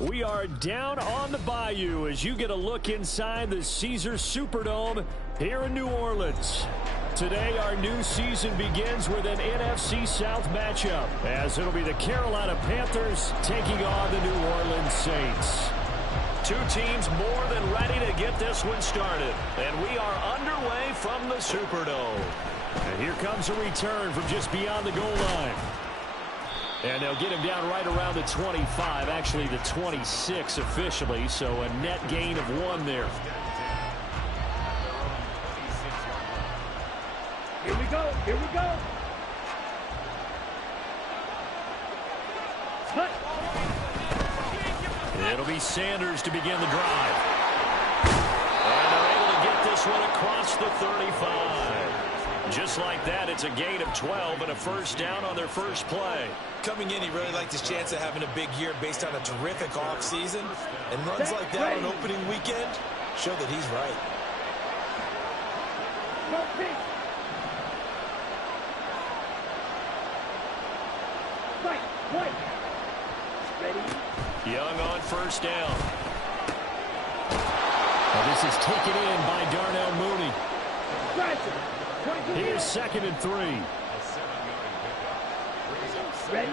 We are down on the bayou as you get a look inside the Caesars Superdome here in New Orleans. Today, our new season begins with an NFC South matchup, as it'll be the Carolina Panthers taking on the New Orleans Saints. Two teams more than ready to get this one started, and we are underway from the Superdome. And here comes a return from just beyond the goal line. And they'll get him down right around the 25, actually the 26 officially, so a net gain of 1 there. Here we go, here we go. Cut. It'll be Sanders to begin the drive. And they're able to get this one across the 35. Just like that, it's a gain of 12 and a first down on their first play. Coming in, he really liked his chance of having a big year based on a terrific offseason. And runs like that on opening weekend show that he's right. Right. Ready? Young on first down. Well, this is taken in by Darnell Mooney. Here's 2nd and 3. Ready?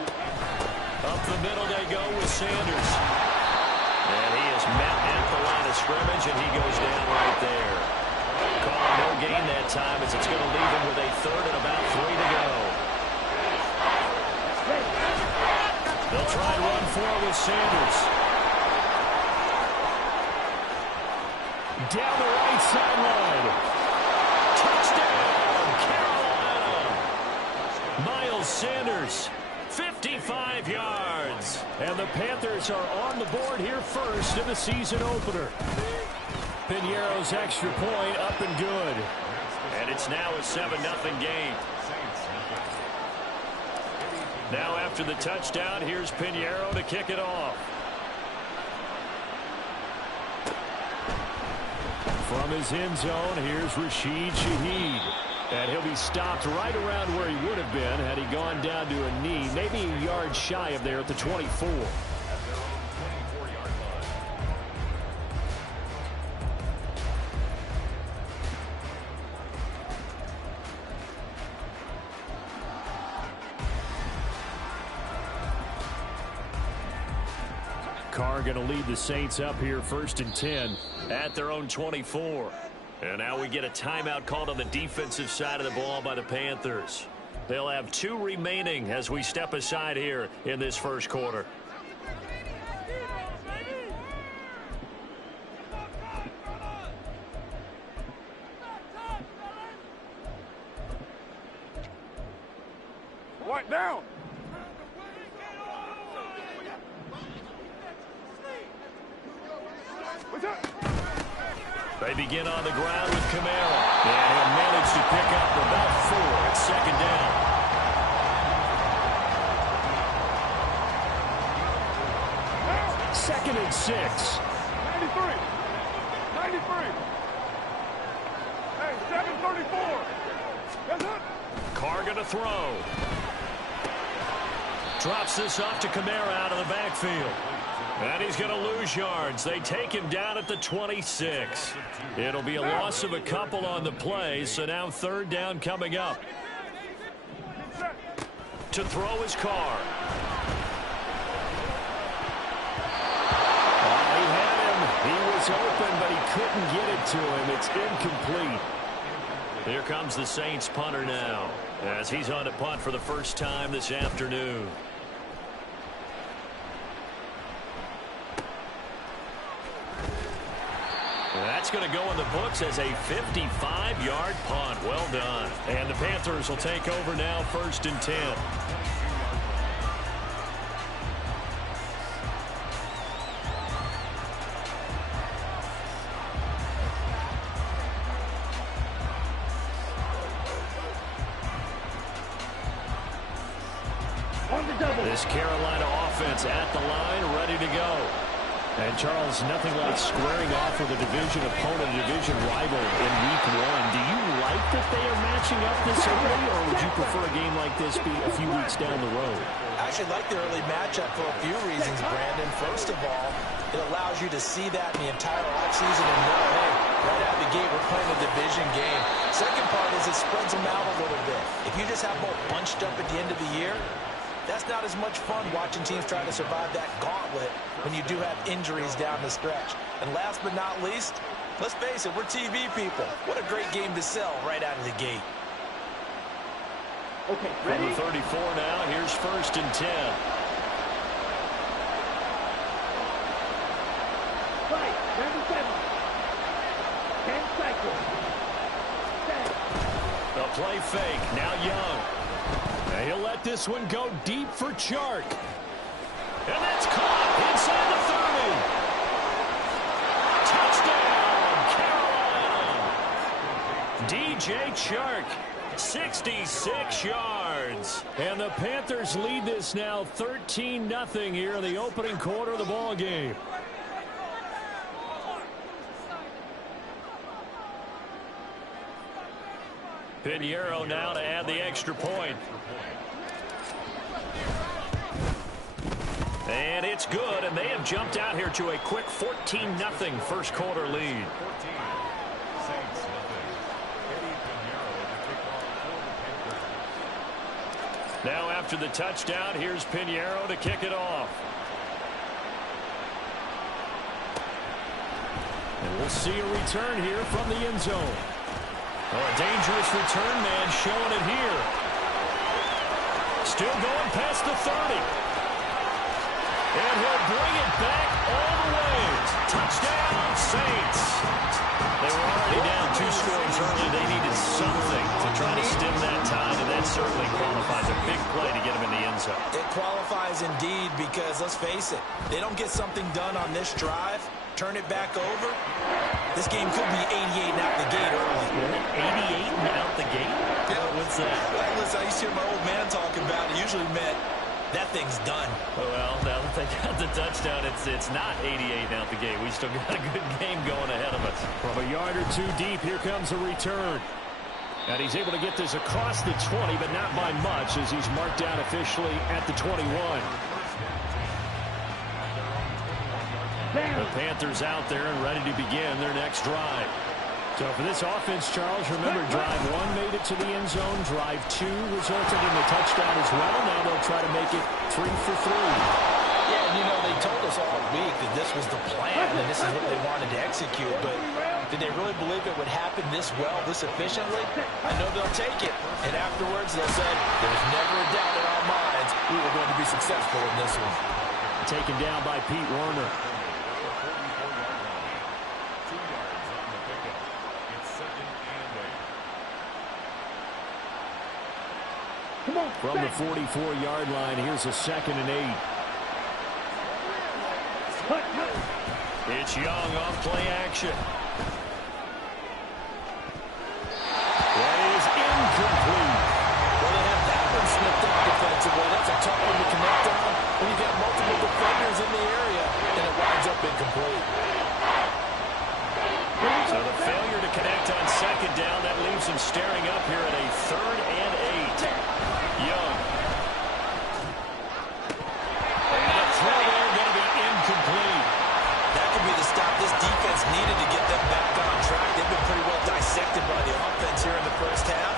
Up the middle they go with Sanders. And he is met at the line of scrimmage, and he goes down right there. Calling no gain that time as it's going to leave him with a 3rd and about 3 to go. They'll try and run 4 with Sanders. Down the right sideline. Touchdown, Carolina. Miles Sanders, 55 yards. And the Panthers are on the board here first in the season opener. Piñeiro's extra point up and good. And it's now a 7-0 game. Now after the touchdown, here's Piñeiro to kick it off. From his end zone, here's Rashid Shaheed. And he'll be stopped right around where he would have been had he gone down to a knee, maybe a yard shy of there at the 24. Carr going to lead the Saints up here 1st and 10 at their own 24. And now we get a timeout called on the defensive side of the ball by the Panthers. They'll have 2 remaining as we step aside here in this first quarter. Right down. They begin on the ground with Kamara. And he'll manage to pick up about 4. It's 2nd down. Second and 6. 93. Hey, 734. Yes, sir. Carr going to throw. Drops this off to Kamara out of the backfield. And he's going to lose yards. They take him down at the 26. It'll be a loss of a couple on the play, so now 3rd down coming up. To throw his Carr. He had him. He was open, but he couldn't get it to him. It's incomplete. Here comes the Saints punter now, as he's on to punt for the first time this afternoon. That's going to go in the books as a 55-yard punt. Well done. And the Panthers will take over now 1st and 10. This Carolina offense at the line, ready to go. And, Charles, nothing like squaring off with a division opponent, a division rival in Week 1. Do you like that they are matching up this early, or would you prefer a game like this be a few weeks down the road? I actually like the early matchup for a few reasons, Brandon. First of all, it allows you to see that in the entire offseason and know, hey, right out of the gate, we're playing a division game. Second part is it spreads them out a little bit. If you just have them all bunched up at the end of the year, that's not as much fun watching teams try to survive that gauntlet when you do have injuries down the stretch. And last but not least, let's face it, we're TV people. What a great game to sell right out of the gate. Okay, From ready? the 34 now, here's 1st and 10. Fight, 97. 10 cycles. Set. The play fake, now Young. And he'll let this one go deep for Chark. And that's caught inside the 30. Touchdown, Carolina. DJ Chark, 66 yards. And the Panthers lead this now 13-0 here in the opening quarter of the ball game. Pinheiro now to add the extra point. And it's good, and they have jumped out here to a quick 14-0 first quarter lead. Now after the touchdown, here's Pinheiro to kick it off. And we'll see a return here from the end zone. Oh, a dangerous return man showing it here. Still going past the 30. And he'll bring it back all the way. Touchdown, Saints. They were already down 2 scores early. They needed something to try to stem that tide, and that certainly qualifies. A big play to get them in the end zone. It qualifies indeed because, let's face it, they don't get something done on this drive, turn it back over, this game could be 88 and out the gate early. 88 and out the gate? Yeah. What's that? Well, listen, I used to hear my old man talking about it. Usually meant that thing's done. Well, now that they got the touchdown, it's not 88 and out the gate. We still got a good game going ahead of us. From a yard or two deep, here comes a return. And he's able to get this across the 20, but not by much as he's marked down officially at the 21. The Panthers out there and ready to begin their next drive. So for this offense, Charles, remember drive 1 made it to the end zone. Drive 2 resulted in the touchdown as well. Now they'll try to make it 3 for 3. Yeah, and you know, they told us all week that this was the plan and this is what they wanted to execute, but did they really believe it would happen this well, this efficiently? I know they'll take it. And afterwards, they'll say, there's never a doubt in our minds we were going to be successful in this one. Taken down by Pete Werner. From the 44-yard line, here's a 2nd and 8. It's Young on play action. That is incomplete. Well, they have that one snipped up defensively. That's a tough one to connect on when you got multiple defenders in the area, and it winds up incomplete. So the failure to connect on 2nd down, that leaves them staring up here at a 3rd and 8. Young. And the throw there going to be incomplete. That could be the stop this defense needed to get them back on track. They've been pretty well dissected by the offense here in the first half.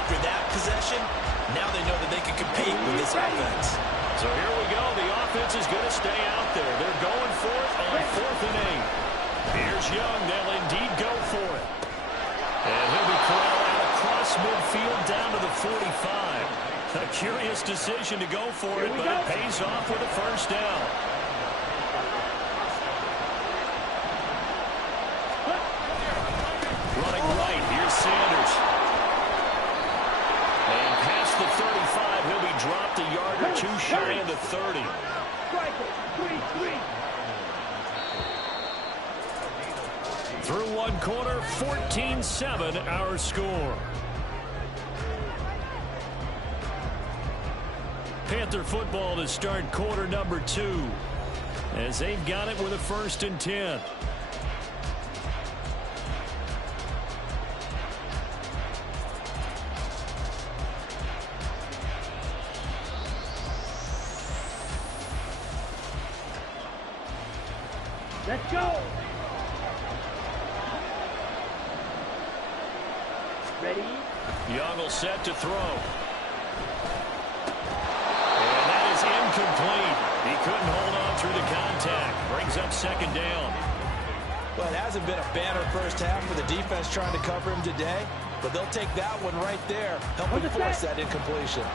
After that possession, now they know that they can compete with this offense. So here we go. The offense is going to stay out there. They're going for it on 4th and 8. Here's Young. They'll indeed go for it. And he'll be corralled out across midfield down to the 45. A curious decision to go for it, but it pays off with a first down. Running right, here's Sanders. And past the 35, he'll be dropped a yard or 2 shy of the 30. Through 1 quarter, 14-7 our score. Panther football to start quarter number 2 as they've got it with a 1st and 10. Let's go. Ready? Young will set to throw. And that is incomplete. He couldn't hold on through the contact. Brings up second down. Well, it hasn't been a banner first half for the defense trying to cover him today, but they'll take that one right there, helping force that incompletion.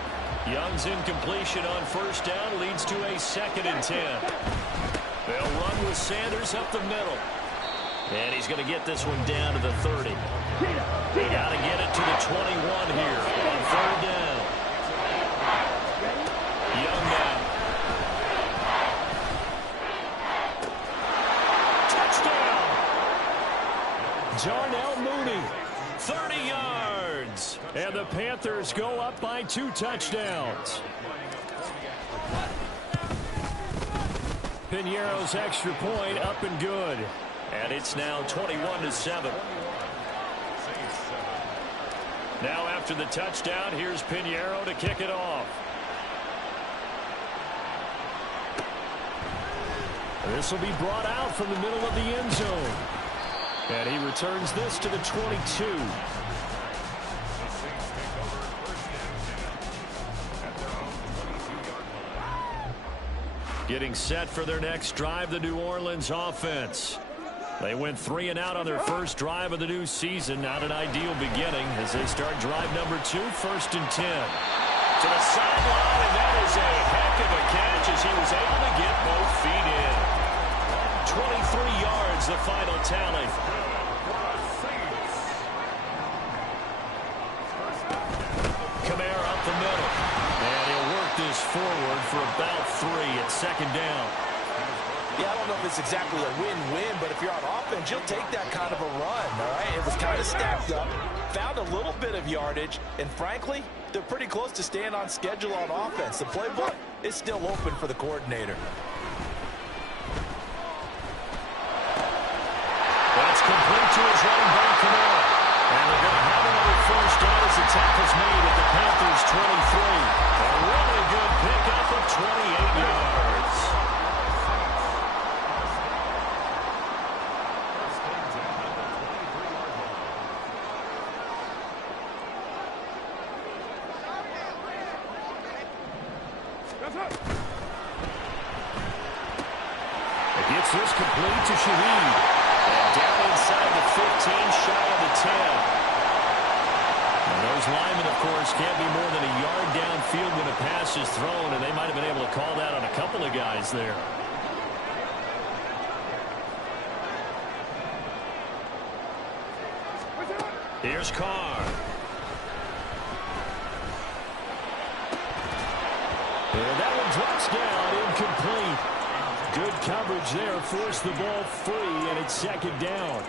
Young's incompletion on first down leads to a 2nd and 10. They'll run with Sanders up the middle. And he's going to get this one down to the 30. They got to get it to the 21 here on 3rd down. Young now. Touchdown! Darnell Mooney, 30 yards. And the Panthers go up by 2 touchdowns. Piñeiro's extra point up and good. And it's now 21-7. Now after the touchdown, here's Piñeiro to kick it off. This will be brought out from the middle of the end zone. And he returns this to the 22. Getting set for their next drive, the New Orleans offense. They went 3 and out on their first drive of the new season. Not an ideal beginning as they start drive number 2, 1st and 10. To the sideline, and that is a heck of a catch as he was able to get both feet in. 23 yards, the final tally. Kamara up the middle. And he'll work this forward for about 3 at 2nd down. Yeah, I don't know if it's exactly a win-win, but if you're on offense, you'll take that kind of a run, all right? It was kind of stacked up, found a little bit of yardage, and frankly, they're pretty close to staying on schedule on offense. The playbook is still open for the coordinator. That's complete to his running back, Kamara. And they're going to have another first down as the tackle's made at the Panthers' 23. A really good pickup of 28 yards. Gets this complete to Shaheed. And down inside the 15, shy of the 10. And those linemen, of course, can't be more than a yard downfield when a pass is thrown, and they might have been able to call that on a couple of guys there. Here's Carr. And that one drops down, incomplete. Good coverage there, forced the ball free, and it's 2nd down.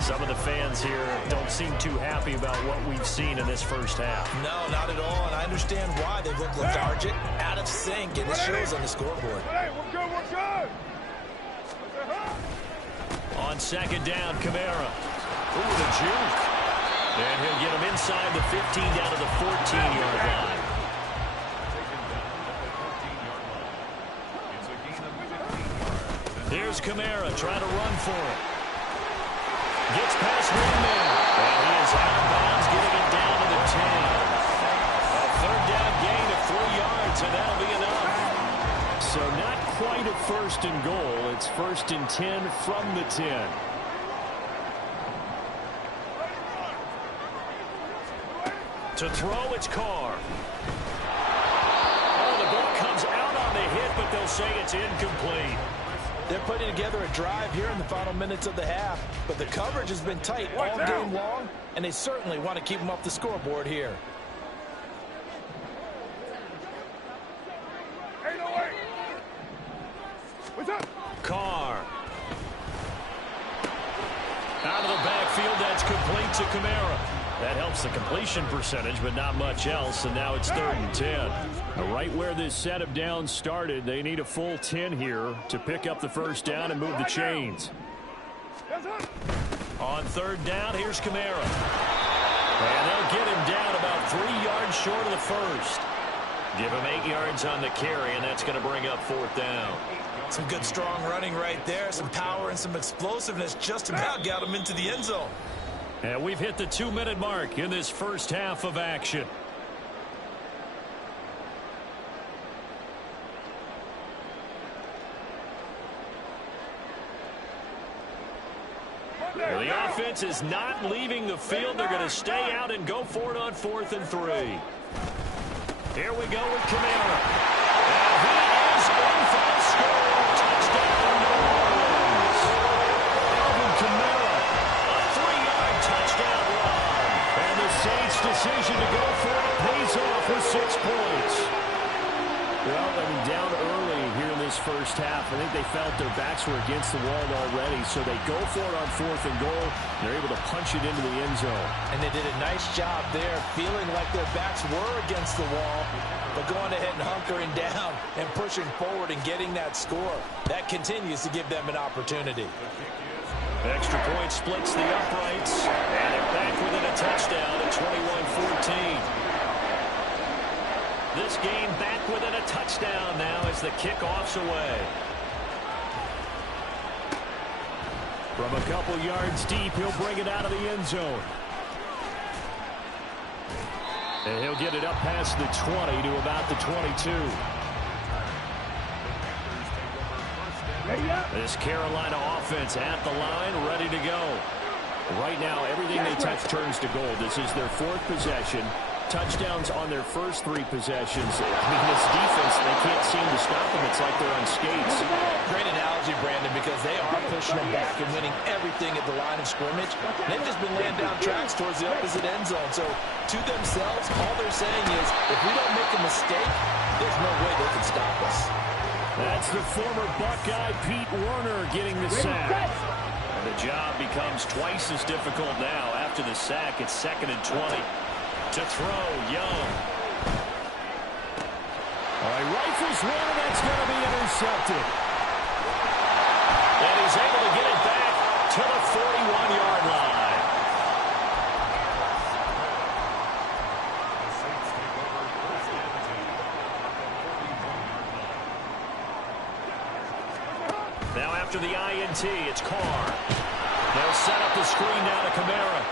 Some of the fans here don't seem too happy about what we've seen in this first half. No, not at all, and I understand why they look lethargic, out of sync, and it shows on the scoreboard. Hey, we're good, we're good. On 2nd down, Kamara. Ooh, the juke. And he'll get him inside the 15 down to the 14-yard line. Here's Kamara trying to run for it. Gets past one man. And he is out of bounds, getting it down to the 10. A 3rd down gain of 3 yards, and that'll be enough. So not quite a 1st and goal. It's 1st and 10 from the 10. To throw, it's Carr. Oh, the ball comes out on the hit, but they'll say it's incomplete. They're putting together a drive here in the final minutes of the half, but the coverage has been tight all game long, and they certainly want to keep them up the scoreboard here. Hey, no way. What's up? Carr. Out of the backfield, that's complete to Kamara. That helps the completion percentage, but not much else, and now it's 3rd and 10. Right where this set of downs started, they need a full 10 here to pick up the first down and move the chains. On 3rd down, here's Kamara. And they'll get him down about 3 yards short of the first. Give him 8 yards on the carry, and that's going to bring up 4th down. Some good, strong running right there. Some power and some explosiveness just about got him into the end zone. And we've hit the 2-minute mark in this first half of action. Well, the offense is not leaving the field. They're going to stay out and go for it on 4th and 3. Here we go with Kamara. And he is in for the score. Touchdown, New Orleans. Alvin Kamara, a 3-yard touchdown run. And the Saints' decision to go for it pays off with 6 points. Well, I mean, down early here in this first half, I think they felt their backs were against the wall already, so they go for it on 4th and goal. They're able to punch it into the end zone. And they did a nice job there, feeling like their backs were against the wall, but going ahead and hunkering down and pushing forward and getting that score. That continues to give them an opportunity. Extra point splits the uprights, and they're back within a touchdown at 21-14. This game back within a touchdown now as the kickoff's away. From a couple yards deep, he'll bring it out of the end zone. And he'll get it up past the 20 to about the 22. This Carolina offense at the line, ready to go. Right now, everything they touch turns to gold. This is their 4th possession. Touchdowns on their first 3 possessions. I mean, this defense, they can't seem to stop them. It's like they're on skates. Great analogy, Brandon, because they are pushing them back and winning everything at the line of scrimmage. They've just been laying down tracks towards the opposite end zone. So, to themselves, all they're saying is, if we don't make a mistake, there's no way they can stop us. That's the former Buckeye Pete Werner getting the sack. The job becomes twice as difficult now. After the sack, it's 2nd and 20. To throw, Young. All right, rifles one, and that's going to be intercepted. And he's able to get it back to the 41-yard line. Now after the INT, it's Carr. They'll set up the screen now to Kamara.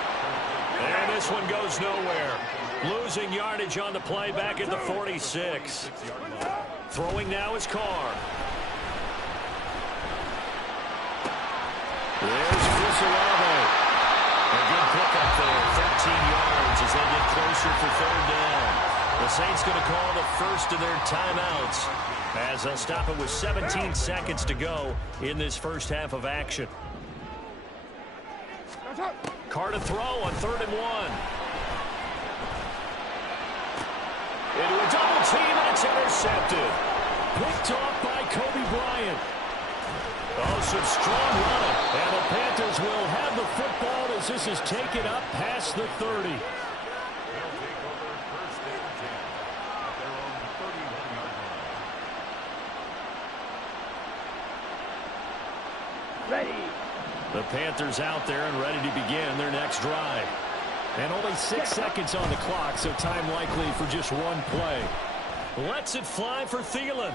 And this one goes nowhere. Losing yardage on the play back at the 46. Throwing now is Carr. There's Chris Olave. A good pickup there. 13 yards as they get closer for 3rd down. The Saints going to call the first of their timeouts as they'll stop it with 17 seconds to go in this first half of action. Carr to throw on 3rd and 1. Into a double team, and it's intercepted. Picked off by Kobe Bryant. Oh, some strong running. And the Panthers will have the football as this is taken up past the 30. Ready. The Panthers out there and ready to begin their next drive. And only 6 seconds on the clock, so time likely for just one play. Lets it fly for Thielen.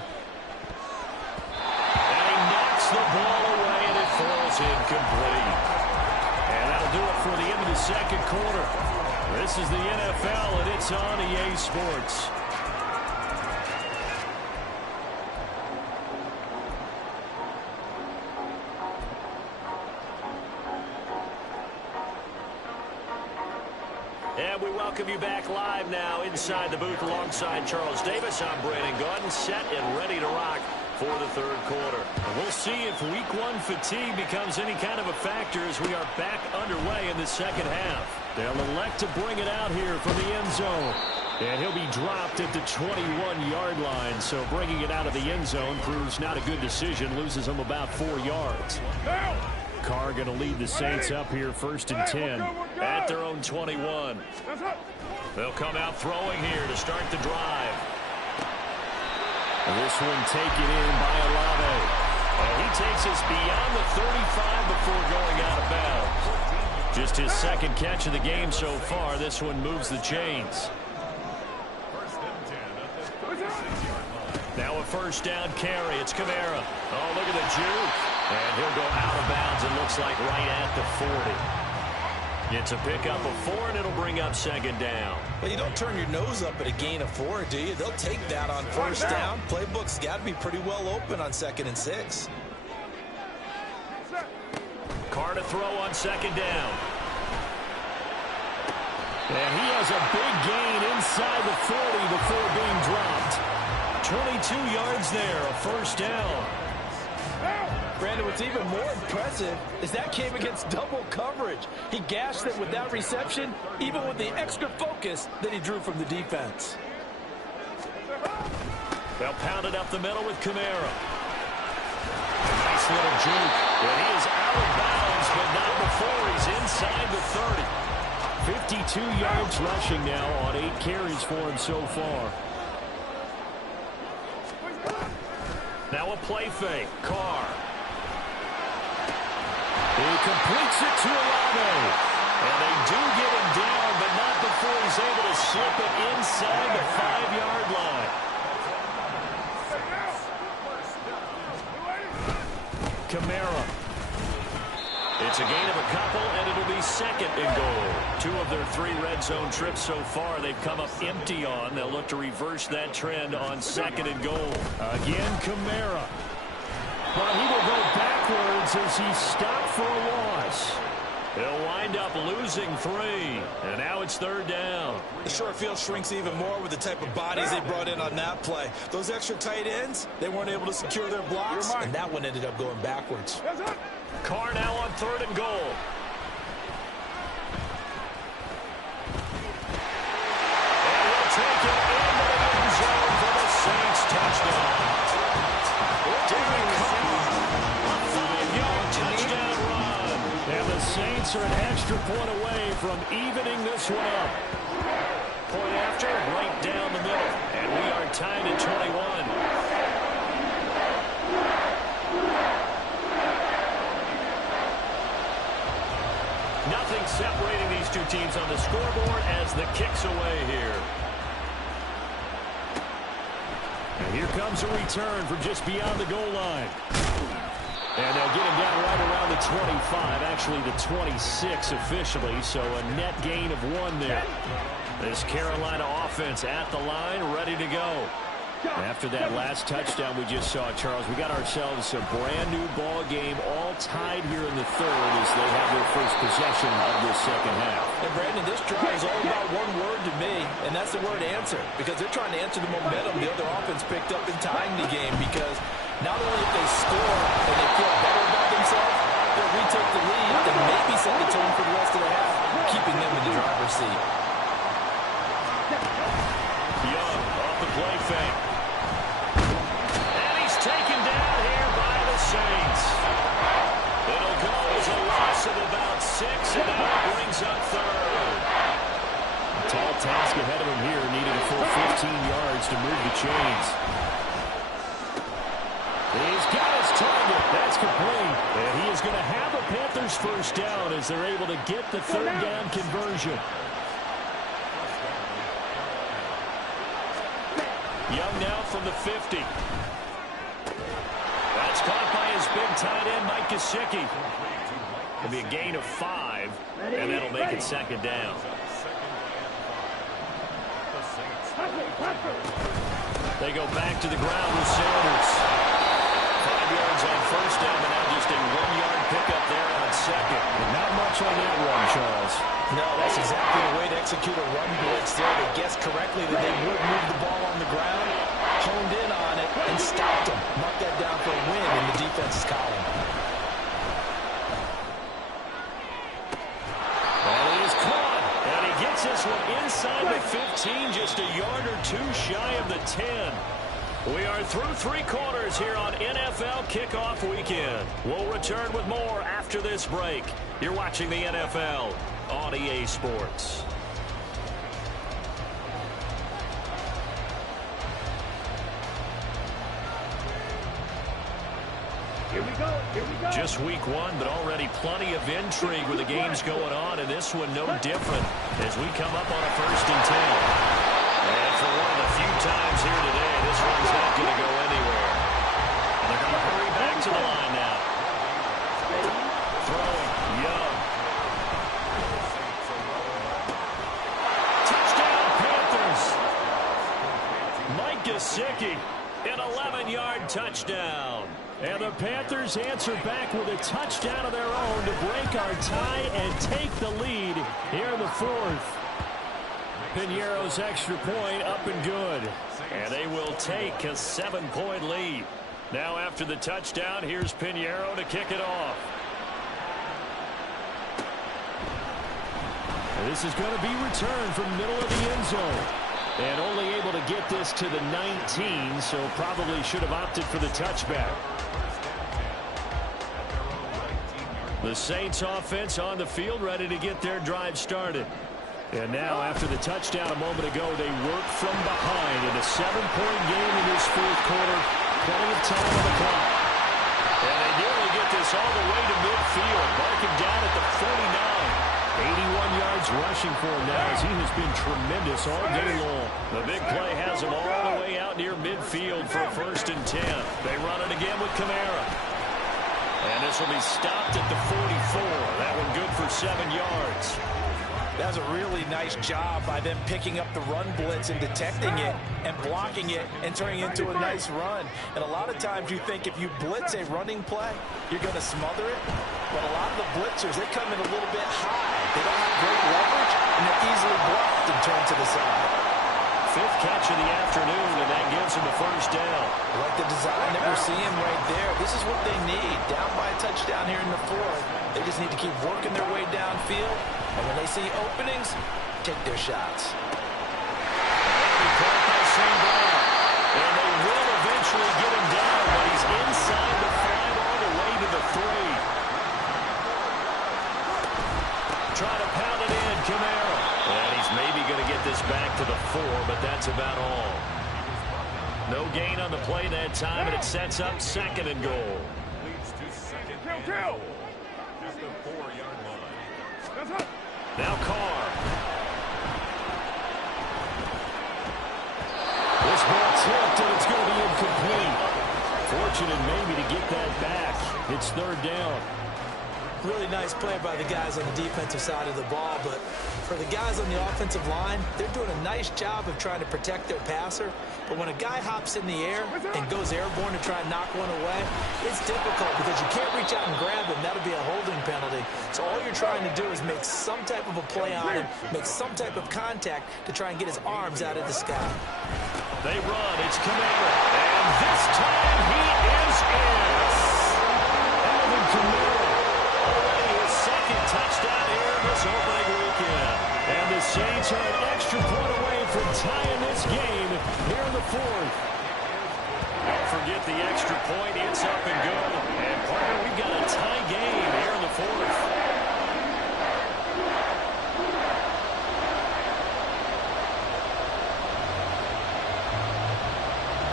And he knocks the ball away, and it falls incomplete. And that'll do it for the end of the second quarter. This is the NFL, and it's on EA Sports. And we welcome you back live now inside the booth alongside Charles Davis. I'm Brandon Gaudin, set and ready to rock for the 3rd quarter. And we'll see if week 1 fatigue becomes any kind of a factor as we are back underway in the second half. They'll elect to bring it out here from the end zone. And he'll be dropped at the 21-yard line. So bringing it out of the end zone proves not a good decision. Loses him about 4 yards. Carr going to lead the Saints up here 1st and 10 at their own 21. They'll come out throwing here to start the drive. This one taken in by Olave. And he takes us beyond the 35 before going out of bounds. Just his 2nd catch of the game so far. This one moves the chains. first down carry. It's Kamara. Oh, look at the juke. And he'll go out of bounds, it looks like, right at the 40. It's a pickup of 4, and it'll bring up second down. Well, you don't turn your nose up at a gain of 4, do you? They'll take that on first down. Playbook's got to be pretty well open on 2nd and 6. Carr to throw on second down. And he has a big gain inside the 40 before being dropped. 22 yards there, a first down. Brandon, what's even more impressive is that came against double coverage. He gashed them with that reception, even with the extra focus that he drew from the defense. They'll pound it up the middle with Kamara. Nice little juke. And he is out of bounds, but not before he's inside the 30. 52 yards rushing now on 8 carries for him so far. Now a play fake. Carr. He completes it to Olave. And they do get him down, but not before he's able to slip it inside the 5-yard line. Kamara. It's a gain of a couple, and it'll be 2nd and goal. 2 of their 3 red zone trips so far they've come up empty on. They'll look to reverse that trend on 2nd and goal. Again, Kamara. Well, he will go backwards as he's stopped for a loss. He'll wind up losing 3, and now it's 3rd down. The short field shrinks even more with the type of bodies they brought in on that play. Those extra tight ends, they weren't able to secure their blocks, and that one ended up going backwards. Carr now on 3rd and goal. And he'll take it into the end zone for the Saints touchdown. Derek Carr, a 5-yard touchdown run. And the Saints are an extra point away from evening this one up. Point after, right down the middle. And we are tied at 21. Nothing separating these two teams on the scoreboard as the kick's away here. And here comes a return from just beyond the goal line. And they'll get him down right around the 25, actually the 26 officially, so a net gain of 1 there. This Carolina offense at the line, ready to go. After that last touchdown we just saw, Charles, we got ourselves a brand-new ball game, all tied here in the 3rd as they have their first possession of this 2nd half. And, Brandon, this drive is all about one word to me, and that's the word answer, because they're trying to answer the momentum the other offense picked up in tying the game, because not only if they score and they feel better about themselves, they'll retake the lead and maybe set the tone for the rest of the half, keeping them in the driver's seat. Young off the play fake. Taken down here by the Saints. It'll go as a loss of about 6, and now it brings up 3rd. A tall task ahead of him here, needing a full 15 yards to move the chains. He's got his target. That's complete. And he is going to have a Panthers first down as they're able to get the 3rd down conversion. Young now from the 50. That's caught by his big tight end, Mike Gesicki. It'll be a gain of 5, and that'll make it 2nd down. They go back to the ground with Sanders. 5 yards on first down, but now just a 1-yard pickup there on 2nd. But not much on that one, Charles. No, that's exactly the way to execute a run blitz there. They guessed correctly that they would move the ball on the ground, honed in on it, and stopped them. Mark that down for a win in the defense's column. And he is caught. And he gets this one inside the 15, just a yard or 2 shy of the 10. We are through 3 quarters here on NFL Kickoff Weekend. We'll return with more after this break. You're watching the NFL on EA Sports. Here we go. Here we go. Just week 1, but already plenty of intrigue with the games going on, and this one no different as we come up on a 1st and 10. And for one of the few times here today, This one's not going to go anywhere. And they're going to hurry back to the line now. Throwing. Young. Touchdown, Panthers. Mike Gesicki, an 11-yard touchdown. And the Panthers answer back with a touchdown of their own to break our tie and take the lead here in the fourth. Piñeiro's extra point up and good. And they will take a 7-point lead. Now after the touchdown, here's Piñeiro to kick it off. And this is going to be returned from middle of the end zone. And only able to get this to the 19, so probably should have opted for the touchback. The Saints offense on the field, ready to get their drive started. And now, after the touchdown a moment ago, they work from behind in a 7-point game in this fourth quarter. Plenty of time on the clock. And they nearly get this all the way to midfield. Marking down at the 49. 81 yards rushing for him now, as he has been tremendous all day long. The big play has him all the way out near midfield for a 1st and 10. They run it again with Kamara. And this will be stopped at the 44. That one good for 7 yards. That was a really nice job by them picking up the run blitz and detecting it and blocking it and turning it into a nice run. And a lot of times you think if you blitz a running play, you're going to smother it. But a lot of the blitzers, they come in a little bit high. They don't have great leverage, and they're easily blocked and turned to the side. 5th catch of the afternoon, and that gives them a 1st down. I like the design that we're seeing right there. This is what they need. Down by a touchdown here in the 4th. They just need to keep working their way downfield. And when they see openings, take their shots. And they will eventually get him down, but he's inside the 5 all the way to the 3. Try to pound it in, Kamara. And he's maybe going to get this back to the 4, but that's about all. No gain on the play that time, and it sets up 2nd and goal. Kill. Now Carr. This ball tipped, and it's going to be incomplete. Fortunate maybe to get that back. It's 3rd down. Really nice play by the guys on the defensive side of the ball, but for the guys on the offensive line, they're doing a nice job of trying to protect their passer. But when a guy hops in the air and goes airborne to try and knock one away, it's difficult because you can't reach out and grab him. That'll be a holding penalty. So all you're trying to do is make some type of a play on him, make some type of contact to try and get his arms out of the sky. They run. It's Kamara. And this time he is in. Alvin Kamara. Already his 2nd touchdown here in this opening weekend. And the Saints are an extra point away from tying this game here in the 4th. Don't forget the extra point. It's up and good. And partner, we've got a tie game here in the 4th.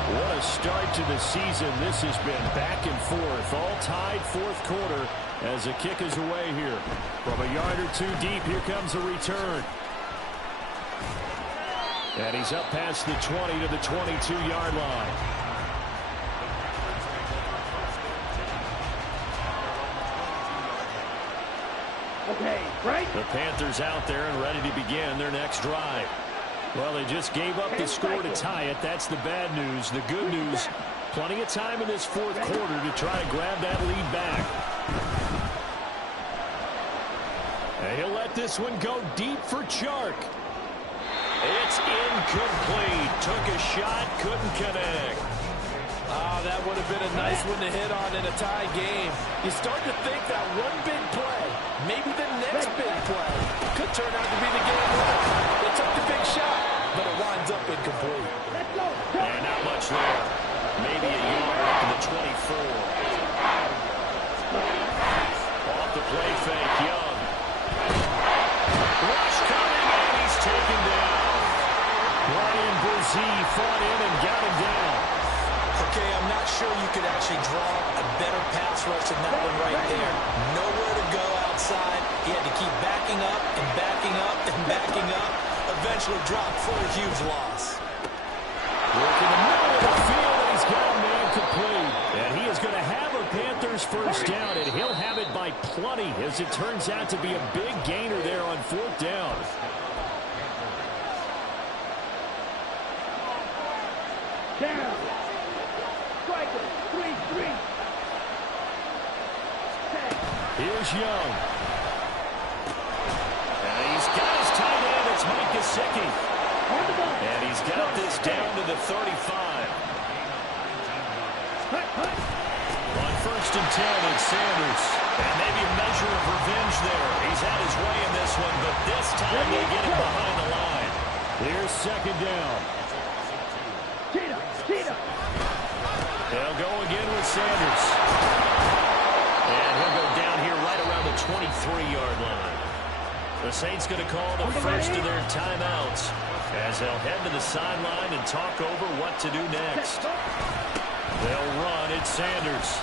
What a start to the season. This has been back and forth. All tied 4th quarter as the kick is away here. From a yard or 2 deep, here comes a return. And he's up past the 20 to the 22-yard line. Okay, right. The Panthers out there and ready to begin their next drive. Well, they just gave up the score to tie it. That's the bad news. The good news, plenty of time in this 4th quarter to try to grab that lead back. And he'll let this one go deep for Chark. It's incomplete. Took a shot, couldn't connect. Oh, that would have been a nice one to hit on in a tie game. You start to think that one big play, maybe the next big play, could turn out to be the game winner. They took the big shot, but it winds up incomplete. And not much there. Maybe a yard up to the 24. Off the play fake, Young. Rush coming, and he's taken down. Brian Brzee fought in and got him down. Okay, I'm not sure you could actually draw a better pass rush than that one right there. Nowhere to go outside. He had to keep backing up and backing up and backing up. Eventually dropped for a huge loss. Work in the middle of the first down, and he'll have it by plenty, as it turns out to be a big gainer there on fourth down. Down. Striker. 3-3. Here's Young. And he's got his tight end. It's Mike Gesicki. And he's got this down to the 35. On first and 10, it's Sanders. And maybe a measure of revenge there. He's had his way in this one, but this time they get him behind the line. Here's second down. They'll go again with Sanders. And he'll go down here right around the 23-yard line. The Saints going to call the first of their timeouts as they'll head to the sideline and talk over what to do next. They'll run. It's Sanders.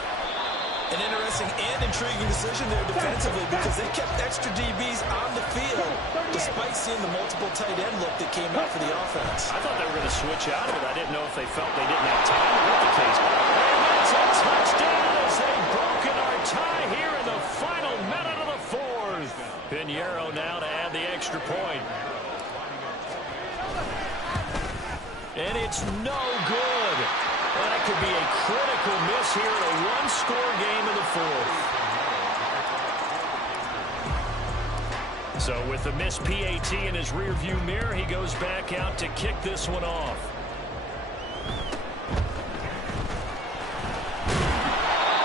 An interesting and intriguing decision there defensively because they kept extra DBs on the field despite seeing the multiple tight end look that came out for the offense. I thought they were going to switch out of it. I didn't know if they felt they didn't have time to get the case. And that's a touchdown as they've broken our tie here in the final minute of the fourth. Pinheiro now to add the extra point. And it's no good. That could be a critical miss here in a one-score game in the fourth. So with the missed PAT in his rearview mirror, he goes back out to kick this one off.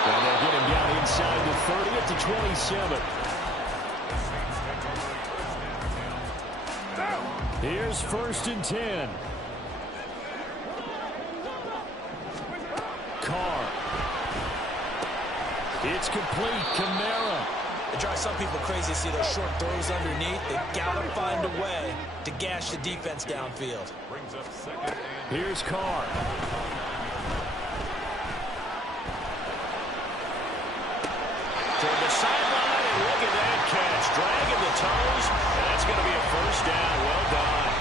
And they'll get him down inside the 30 at the 27. Here's first and 10. Carr. It's complete. Kamara. It drives some people crazy to see those short throws underneath. They gotta find a way to gash the defense downfield. Here's Carr. Toward the sideline, and look at that catch. Dragging the toes, and that's going to be a first down. Well done.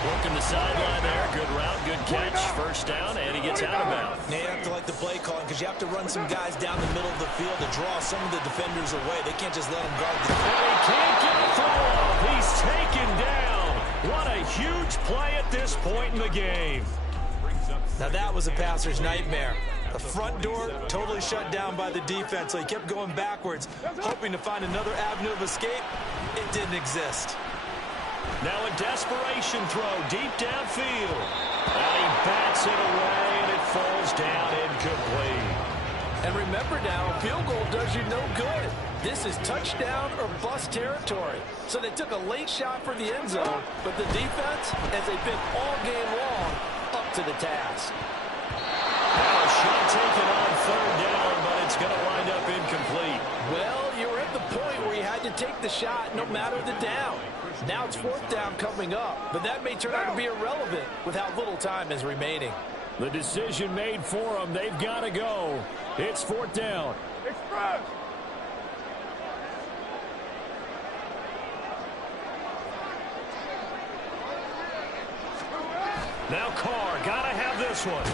Working the sideline there. Good route, good catch. First down, and he gets out of bounds. Now you have to like the play calling because you have to run some guys down the middle of the field to draw some of the defenders away. They can't just let them guard the field. He can't get a throw off. He's taken down. What a huge play at this point in the game. Now that was a passer's nightmare. The front door totally shut down by the defense, so he kept going backwards, hoping to find another avenue of escape. It didn't exist. Now a desperation throw deep downfield. And he bats it away, and it falls down incomplete. And remember now, a field goal does you no good. This is touchdown or bust territory. So they took a late shot for the end zone, but the defense, as they've been all game long, up to the task. Now a shot taken on third down, but it's going to wind up incomplete. Well, you were at the point where you had to take the shot no matter the down. Now it's fourth down coming up, but that may turn out to be irrelevant with how little time is remaining. The decision made for them. They've got to go. It's fourth down. Express. Now Carr, got to have this one.